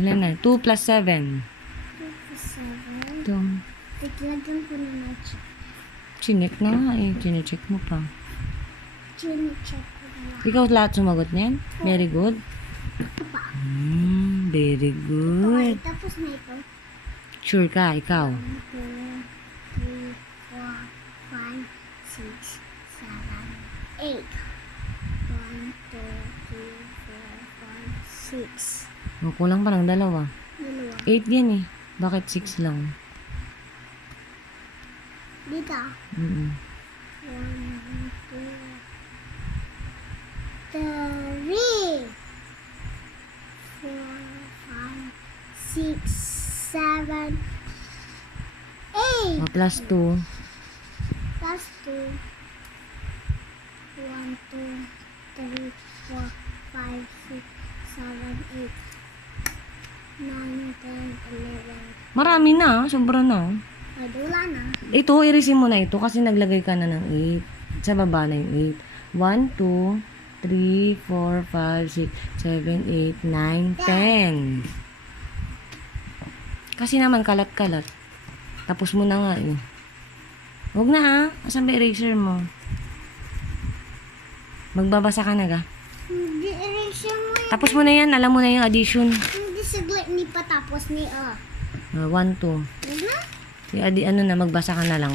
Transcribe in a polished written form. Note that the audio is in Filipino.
Ilan na? 2 plus 7. 7. Ito. Tiglagyan ko na na check. Chinek na nga eh. Chinecheck mo pa. Chine-check ko na. Ikaw lahat sumagot niyan? Very good. Very Okay, good. tapos na ito. Sure ka, ikaw. 1, 2, 3, 4, 5, 6, 7, 8. 1, 2, 3, 4, 5, 6. O, kulang pa ng dalawa. Dalawa. 8 yan eh. Bakit 6 lang? Dito. 1, 2, 3, 4, 5, 6, 7, 8. O, plus 2. Plus 2. 1, 2, 3, 4, 5, 6, 7, 8, 9, 10, 11. Marami na. Sobra na. Wala na. Ito, irisin mo na ito kasi naglagay ka na ng 8. Sa baba na yung 8. 1, 2, 3, 4, 5, 6, 7, 8, 9, 10. Kasi naman kalat-kalat. Tapos mo na nga eh. Huwag na ha. Asan ba eraser mo? Magbabasa ka na ga. Hindi, erasure mo yan. Tapos mo na yan. Alam mo na yung addition. Hindi saglit ni patapos ni 1, 2. Ano? Ano na, magbasa ka na lang.